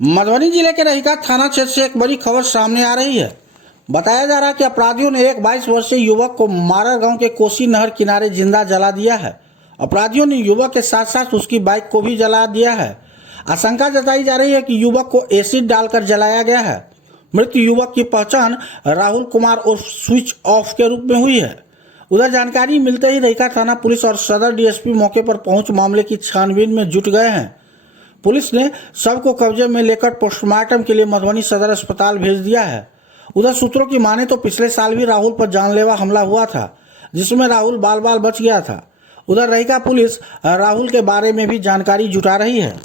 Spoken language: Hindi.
मधुबनी जिले के रहिका थाना क्षेत्र से एक बड़ी खबर सामने आ रही है। बताया जा रहा है कि अपराधियों ने एक 22 वर्षीय युवक को मारर गांव के कोसी नहर किनारे जिंदा जला दिया है। अपराधियों ने युवक के साथ साथ उसकी बाइक को भी जला दिया है। आशंका जताई जा रही है कि युवक को एसिड डालकर जलाया गया है। मृत युवक की पहचान राहुल कुमार उर्फ स्विच ऑफ के रूप में हुई है। उधर जानकारी मिलते ही रहिका थाना पुलिस और सदर डीएसपी मौके पर पहुंच मामले की छानबीन में जुट गए हैं। पुलिस ने शव को कब्जे में लेकर पोस्टमार्टम के लिए मधुबनी सदर अस्पताल भेज दिया है। उधर सूत्रों की माने तो पिछले साल भी राहुल पर जानलेवा हमला हुआ था, जिसमें राहुल बाल बाल बच गया था। उधर रहिका पुलिस राहुल के बारे में भी जानकारी जुटा रही है।